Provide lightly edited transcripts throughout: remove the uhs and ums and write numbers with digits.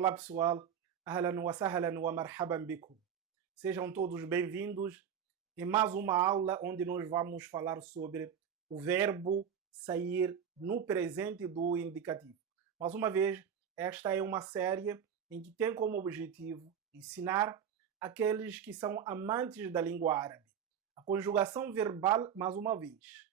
Olá pessoal, ahlan wa sahlan wa marhaban bikum. Sejam todos bem-vindos em mais uma aula onde nós vamos falar sobre o verbo sair no presente do indicativo. Mais uma vez, esta é uma série em que tem como objetivo ensinar aqueles que são amantes da língua árabe. A conjugação verbal, mais uma vez,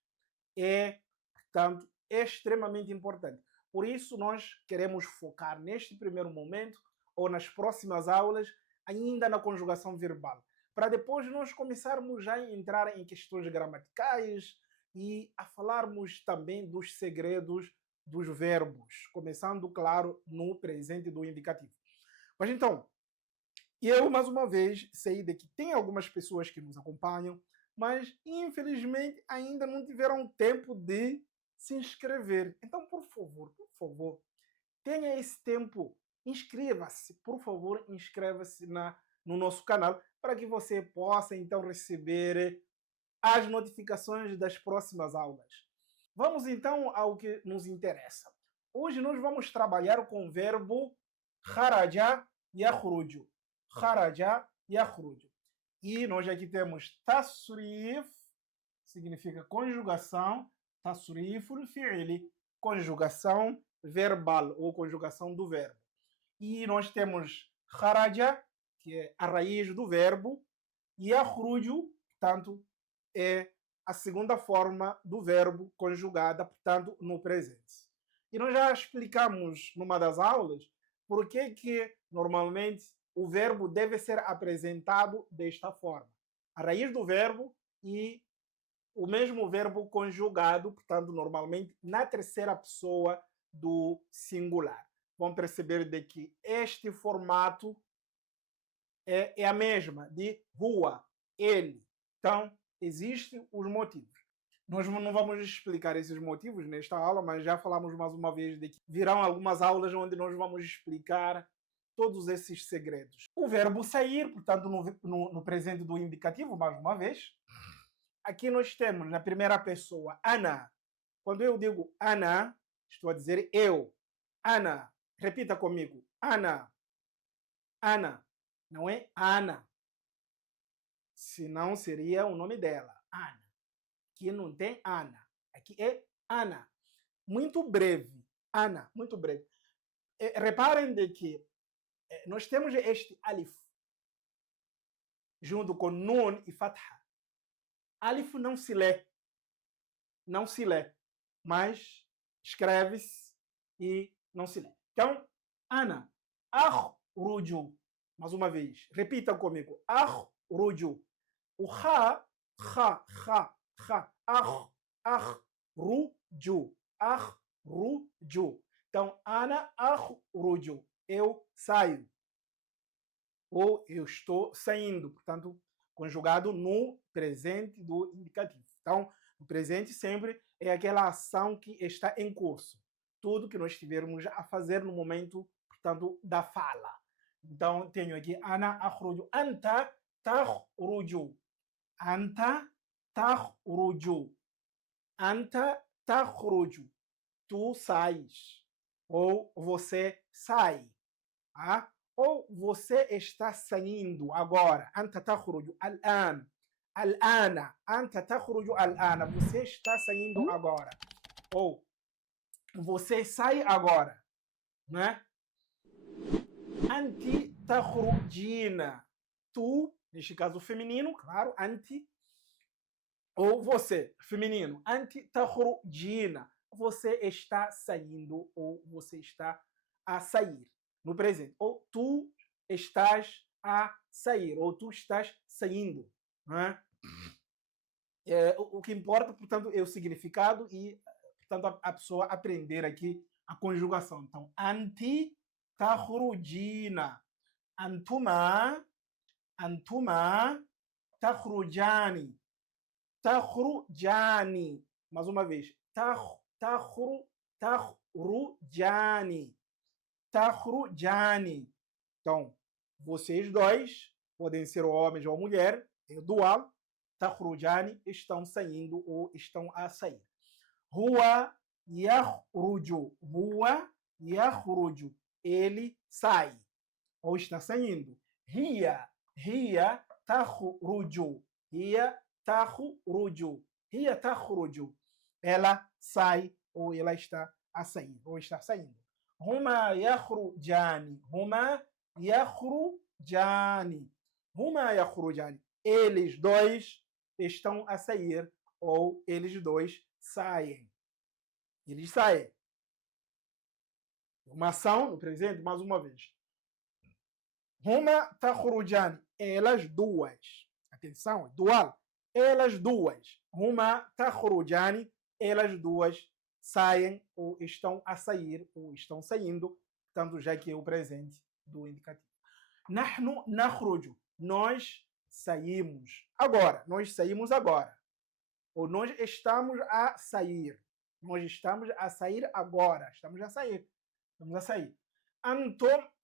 é, portanto, extremamente importante. Por isso, nós queremos focar neste primeiro momento ou nas próximas aulas ainda na conjugação verbal, para depois nós começarmos já a entrar em questões gramaticais e a falarmos também dos segredos dos verbos, começando, claro, no presente do indicativo. Mas então, eu, mais uma vez, sei de que tem algumas pessoas que nos acompanham, mas infelizmente ainda não tiveram tempo de se inscrever. Então, por favor, tenha esse tempo. Inscreva-se, por favor, inscreva-se no nosso canal para que você possa então receber as notificações das próximas aulas. Vamos então ao que nos interessa. Hoje nós vamos trabalhar com o verbo kharaja yakhruju. Kharaja yakhruju. E nós aqui temos tasrif, significa conjugação, tasriful fi'li, conjugação verbal ou conjugação do verbo. E nós temos kharaja, que é a raiz do verbo, e yakhruju, portanto, é a segunda forma do verbo conjugada, portanto, no presente. E nós já explicamos numa das aulas por que normalmente o verbo deve ser apresentado desta forma. A raiz do verbo e o mesmo verbo conjugado, portanto, normalmente na terceira pessoa do singular. Vão perceber de que este formato é a mesma, de rua, ele. Então, existem os motivos. Nós não vamos explicar esses motivos nesta aula, mas já falamos mais uma vez de que virão algumas aulas onde nós vamos explicar todos esses segredos. O verbo sair, portanto, no presente do indicativo, mais uma vez, aqui nós temos na primeira pessoa, ana. Quando eu digo ana, estou a dizer eu. Ana. Repita comigo. Ana. Ana. Não é Ana. Senão seria o nome dela. Ana. Aqui não tem Ana. Aqui é Ana. Muito breve. Ana. Muito breve. Reparem de que nós temos este alif junto com nun e fatha. Alif não se lê. Não se lê. Mas escreve-se e não se lê. Então, Ana. Akhruju. Mais uma vez. Repitam comigo. Akhruju. O ha. Akhruju. Akhruju. Então, Ana akhruju. Eu saio. Ou eu estou saindo. Portanto, conjugado no presente do indicativo. Então, o presente sempre é aquela ação que está em curso. Tudo que nós estivermos a fazer no momento, portanto, da fala. Então, tenho aqui Ana akhruju. Anta takhruju. Anta takhruju. Anta takhruju. Tu sais. Ou você sai. Ah? Ou você está saindo agora. Anta takhruju al-an. Al-ana. Anta takhruju al-ana. Você está saindo agora. Ou você sai agora. Né? Anti takhrujina. Tu, neste caso feminino, claro, anti. Ou você, feminino. Anti takhrujina. Você está saindo ou você está a sair. No presente. Ou tu estás a sair. Ou tu estás saindo. Né? O que importa, portanto, é o significado e, portanto, a pessoa aprender aqui a conjugação. Então, anti takhrujina. Antuma takhrujani. Takhrujani. Mais uma vez. Takhrujani. Takhrujani. Então, vocês dois, podem ser homens ou mulher, é dual. Takhrujani estão saindo ou estão a sair. Huwa yakhruju. Huwa yakhruju. ele sai, ou está saindo. Hiya takhruju. Hiya takhruju. Hiya takhruju. Ela sai, ou ela está a sair, ou está saindo. Huma yakhrujani. Huma yakhrujani. Huma yakhrujani. Eles dois estão a sair, ou eles dois saem. Eles saem. Uma ação no presente, mais uma vez. Huma takhrujani. Elas duas. Atenção, dual. Elas duas. Huma takhrujani. Elas duas saem, ou estão a sair, ou estão saindo, tanto já que é o presente do indicativo. Nahnu nakhruju. Nós saímos agora. Nós saímos agora. Ou nós estamos a sair. Nós estamos a sair agora. Estamos a sair. Estamos a sair.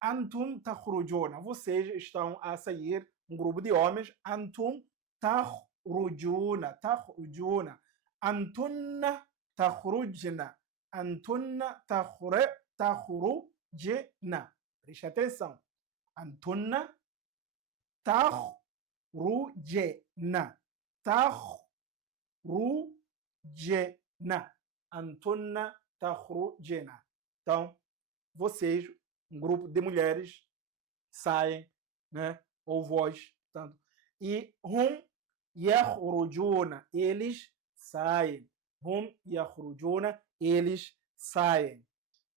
Antum takhrujuna. Vocês estão a sair. Um grupo de homens. Antum takhrujuna. Takhrujuna. Antunna takhrujna. Antunna takhrujna. Preste atenção. Antunna takhrujna. Takhrujna. Antunna takhrujna. Então, vocês, um grupo de mulheres, saem, né? Ou vós, portanto. E hum yakhrujuna. Eles saem. Hum yakhrujuna. Eles saem.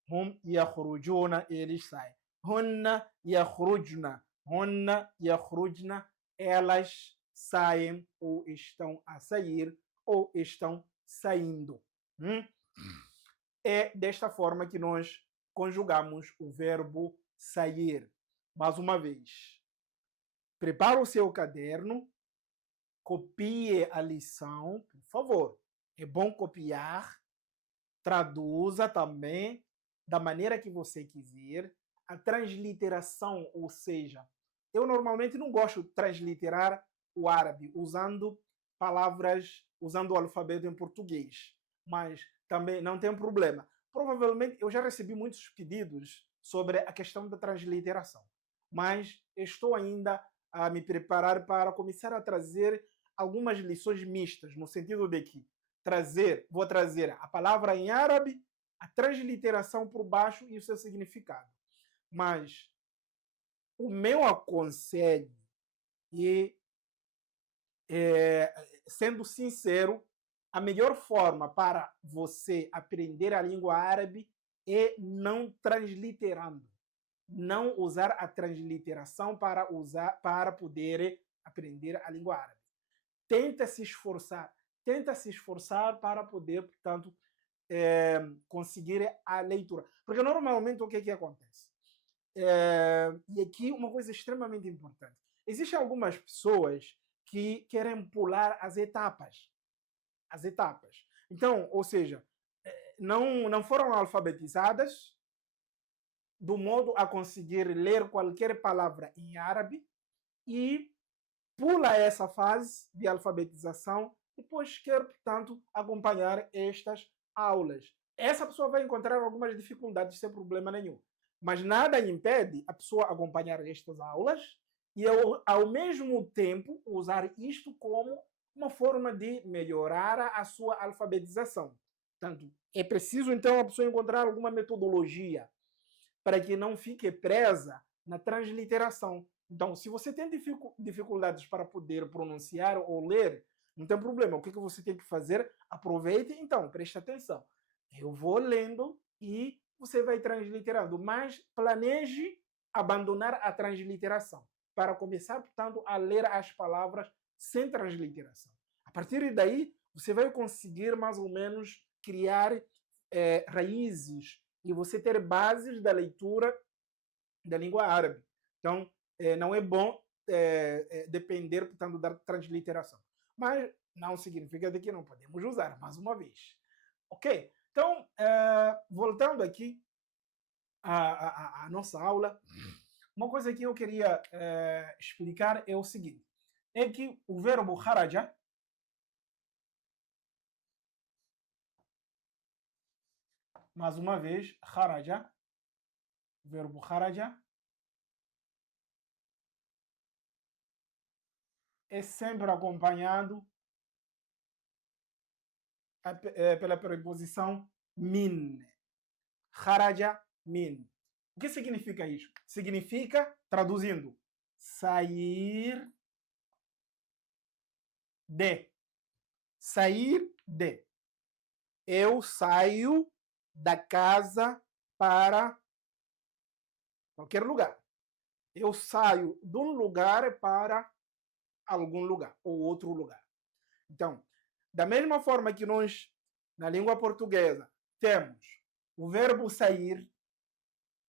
Hum yakhrujuna. Eles saem. Hunna yakhrujna. Hunna yakhrujna. Elas saem, ou estão a sair, ou estão saindo. É desta forma que nós conjugamos o verbo sair. Mais uma vez. Prepare o seu caderno, copie a lição, por favor. É bom copiar, traduza também da maneira que você quiser. A transliteração, ou seja, eu normalmente não gosto de transliterar o árabe usando palavras, usando o alfabeto em português, mas também não tem problema. Provavelmente eu já recebi muitos pedidos sobre a questão da transliteração, mas estou ainda a me preparar para começar a trazer algumas lições mistas, no sentido de que vou trazer a palavra em árabe, a transliteração por baixo e o seu significado. Mas o meu aconselho, e sendo sincero, a melhor forma para você aprender a língua árabe é não transliterando. Não usar a transliteração para poder aprender a língua árabe. Tenta se esforçar para poder, portanto, conseguir a leitura. Porque normalmente o que acontece? E aqui uma coisa extremamente importante. Existem algumas pessoas que querem pular as etapas. Então, ou seja, não foram alfabetizadas do modo a conseguir ler qualquer palavra em árabe e pula essa fase de alfabetização e depois quer, portanto, acompanhar estas aulas. Essa pessoa vai encontrar algumas dificuldades sem problema nenhum. Mas nada impede a pessoa acompanhar estas aulas e, ao mesmo tempo, usar isto como uma forma de melhorar a sua alfabetização. Portanto, é preciso, então, a pessoa encontrar alguma metodologia para que não fique presa na transliteração. Então, se você tem dificuldades para poder pronunciar ou ler, não tem problema. O que você tem que fazer? Aproveite, então, preste atenção. Eu vou lendo e você vai transliterando, mas planeje abandonar a transliteração para começar, portanto, a ler as palavras sem transliteração. A partir daí, você vai conseguir mais ou menos criar raízes e você ter bases da leitura da língua árabe. Então, não é bom depender, portanto, da transliteração. Mas não significa que não podemos usar, mais uma vez. Ok? Então, voltando aqui à nossa aula, uma coisa que eu queria explicar é o seguinte. É que o verbo kharaja, mais uma vez, kharaja, O verbo kharaja é sempre acompanhado pela preposição min. Kharaja min. O que significa isso? Significa, traduzindo, sair de. Sair de. Eu saio da casa para qualquer lugar. Eu saio de um lugar para algum lugar ou outro lugar. Então, da mesma forma que nós, na língua portuguesa, temos o verbo sair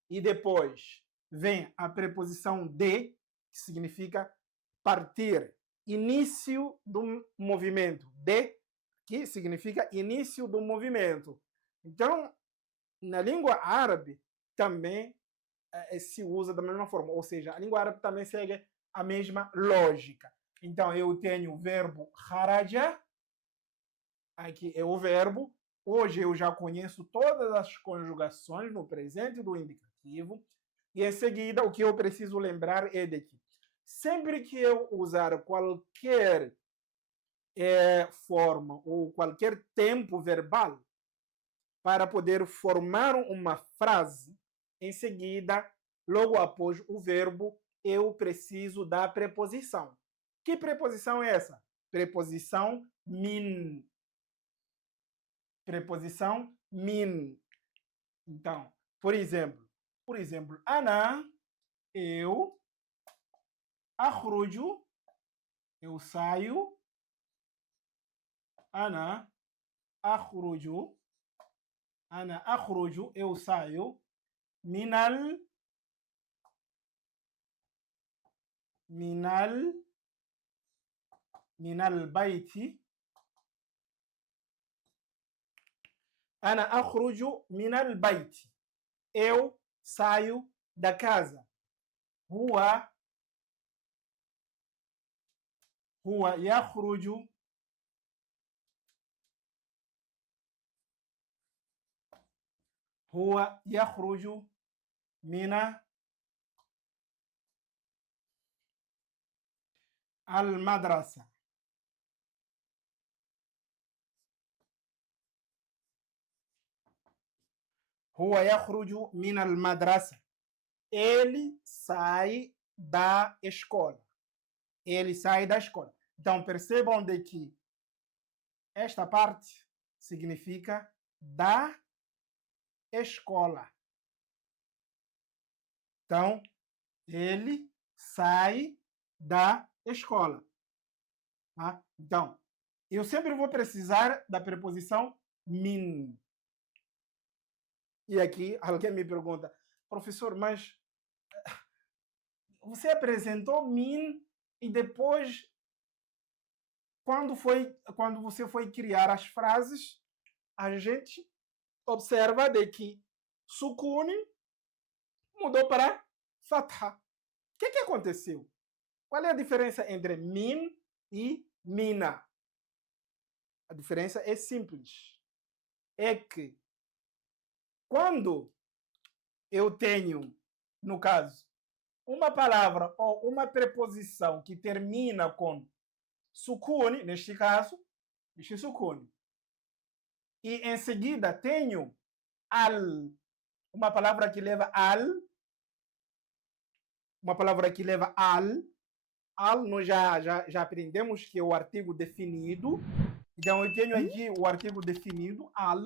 e depois vem a preposição de, que significa partir, início do movimento. De, que significa início do movimento. Então, na língua árabe também se usa da mesma forma, ou seja, a língua árabe também segue a mesma lógica. Então, eu tenho o verbo kharaja, aqui é o verbo. Hoje eu já conheço todas as conjugações no presente do indicativo. E em seguida, o que eu preciso lembrar é de que sempre que eu usar qualquer forma ou qualquer tempo verbal para poder formar uma frase, em seguida, logo após o verbo, eu preciso da preposição. Que preposição é essa? Preposição min. Preposição min. Então, por exemplo, ana, eu, akhruju, eu saio, ana, akhruju, eu saio, minal baiti, ana akhruju minal baiti, eu saio da casa. Huwa yakhruju mina al-madrasa. Huwa yakhruju min al-madrasa. Ele sai da escola. Ele sai da escola. Então, percebam de que esta parte significa da escola. Então, ele sai da escola. Tá? Então, eu sempre vou precisar da preposição min. E aqui alguém me pergunta, professor, mas você apresentou min e depois, quando você foi criar as frases, a gente observa de que sukun mudou para fatha. O que aconteceu? Qual é a diferença entre min e mina? A diferença é simples. É que quando eu tenho, no caso, uma palavra ou uma preposição que termina com sukun, neste caso, este sukun, e em seguida tenho al, uma palavra que leva al, nós já aprendemos que é o artigo definido. Então, eu tenho aqui o artigo definido, al,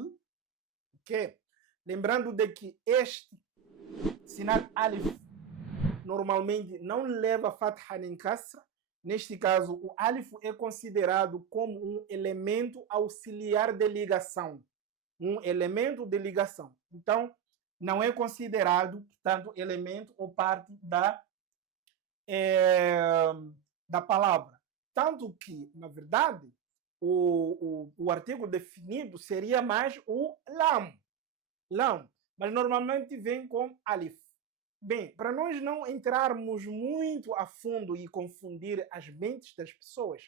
ok? Lembrando de que este sinal alif normalmente não leva fatha nem kasra. Neste caso, o alif é considerado como um elemento auxiliar de ligação. Um elemento de ligação. Então, não é considerado, portanto, elemento ou parte da palavra. Tanto que, na verdade, o artigo definido seria mais o lam. Mas normalmente vem com alif. Bem, para nós não entrarmos muito a fundo e confundir as mentes das pessoas,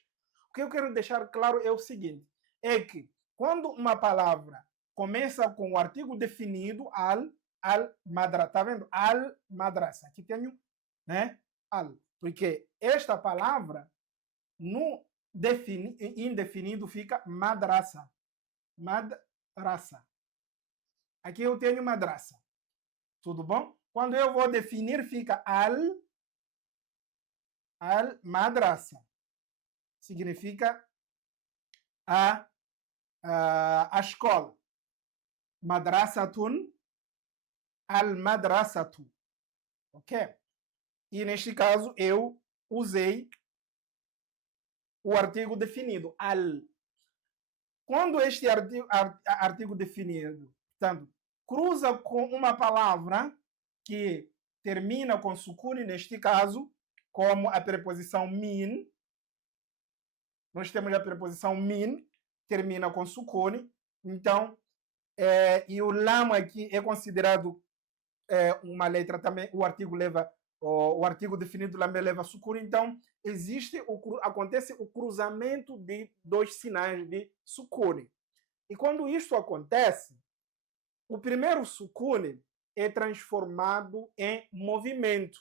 o que eu quero deixar claro é o seguinte, é que quando uma palavra começa com o artigo definido, al, al-madrasa. Tá vendo? Al-madrasa. Aqui tenho, né? Al. Porque esta palavra, no indefinido, fica madrasa. Madrasa. Aqui eu tenho madrasa. Tudo bom? Quando eu vou definir, fica al-madrasa. Significa a escola. Madrasatun al-madrasatu. Ok? E neste caso eu usei o artigo definido, al. Quando este artigo definido, portanto, cruza com uma palavra que termina com sukuni, neste caso, como a preposição min, nós temos a preposição min, termina com sukuni, então, e o lam aqui é considerado uma letra também, o artigo definido também leva sukuni, então acontece o cruzamento de dois sinais de sukuni. E quando isso acontece, o primeiro sukuni é transformado em movimento,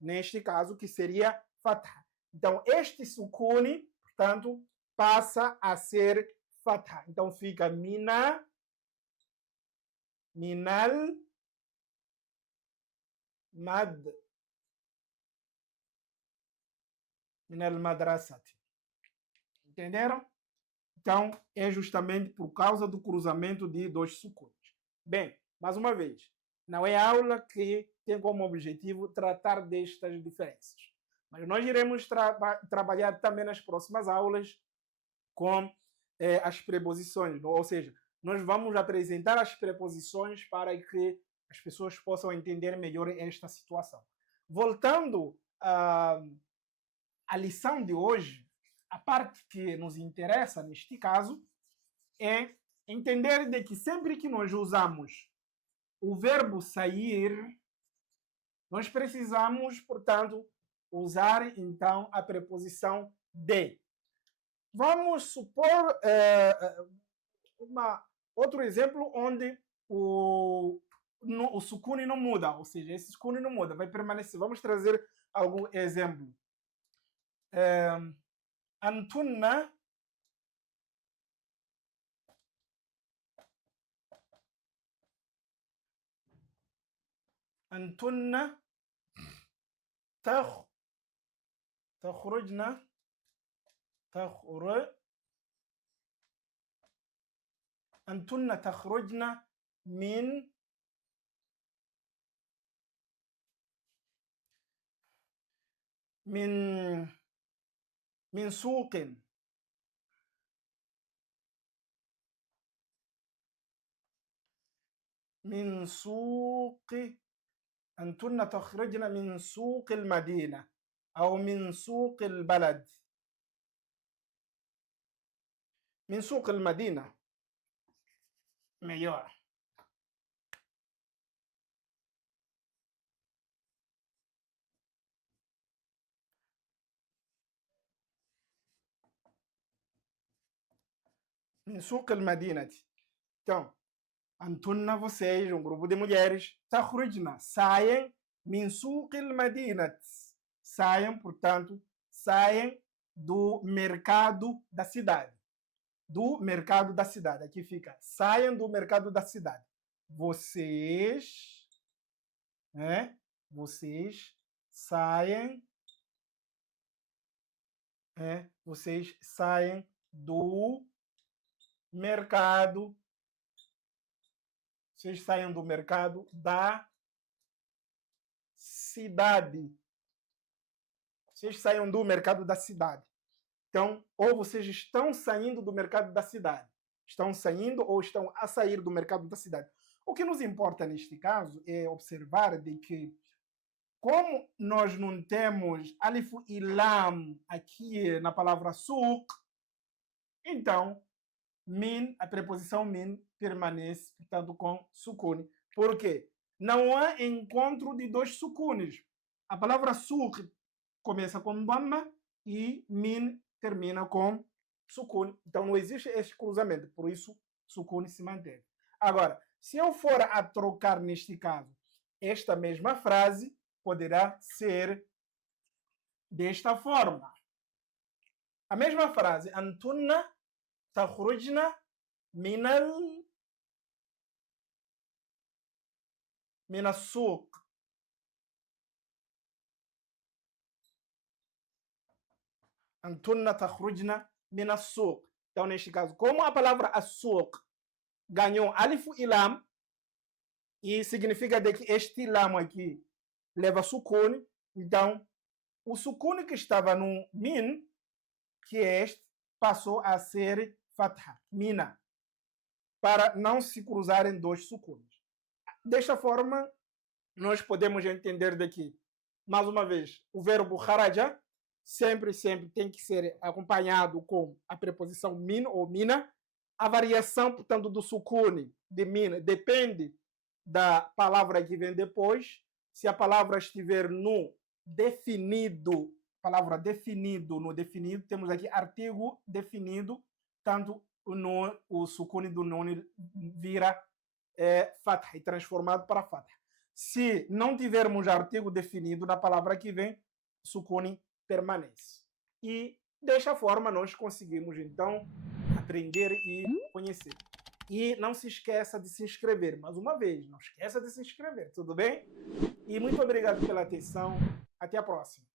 neste caso que seria fathah. Então este sukuni, portanto, passa a ser fathah. Então fica minal madrasati. Entenderam? Então, é justamente por causa do cruzamento de dois sukunis. Bem, mais uma vez, não é aula que tem como objetivo tratar destas diferenças. Mas nós iremos trabalhar também nas próximas aulas com as preposições. Ou seja, nós vamos apresentar as preposições para que as pessoas possam entender melhor esta situação. Voltando à lição de hoje, a parte que nos interessa neste caso é entender de que sempre que nós usamos o verbo sair, nós precisamos, portanto, usar então a preposição de. Vamos supor outro exemplo onde o sukuni não muda, ou seja, esse sukuni não muda, vai permanecer. Vamos trazer algum exemplo. Antunna تخرجن أنتن تخرجن من سوق أنتن تخرجن من سوق المدينة أو من سوق البلد. من سوق المدينة melhor. من سوق المدينة. Então, Antunna, vocês, um grupo de mulheres, تخرجن, saem, من سوق المدينة. Saem, portanto, saem do mercado da cidade. Do mercado da cidade. Aqui fica, saiam do mercado da cidade. Vocês, né? Vocês saem, vocês saem do mercado. Vocês saiam do mercado da cidade. Vocês saiam do mercado da cidade. Então, ou vocês estão saindo do mercado da cidade. Estão saindo ou estão a sair do mercado da cidade. O que nos importa neste caso é observar de que, como nós não temos alif e lam aqui na palavra suq, então, min, a preposição min, permanece, portanto, com sukuni. Por quê? Não há encontro de dois sukunis. A palavra suq começa com dhamma e min termina com sukuni. Então, não existe este cruzamento. Por isso, sukuni se mantém. Agora, Se eu for a trocar neste caso, esta mesma frase poderá ser desta forma. A mesma frase, Antunna takhrujna min as-suq. Antunna takhrujna min as-suq. Então, neste caso, como a palavra as-suq ganhou alif e lam, e significa de que este lam aqui leva sukun, então o sukun que estava no min, que é este, passou a ser fatha, mina, para não se cruzarem dois sukuns. Desta forma, nós podemos entender daqui, mais uma vez, o verbo kharaja sempre tem que ser acompanhado com a preposição min ou mina. A variação, portanto, do sukun de min depende da palavra que vem depois. Se a palavra estiver no definido, palavra definido, no definido, temos aqui artigo definido, tanto o sukun do nun vira fatha e transformado para fatha. Se não tivermos artigo definido na palavra que vem, sukun permanece. E desta forma nós conseguimos então aprender e conhecer. E não se esqueça de se inscrever. Mais uma vez, não esqueça de se inscrever, tudo bem? E muito obrigado pela atenção. Até a próxima.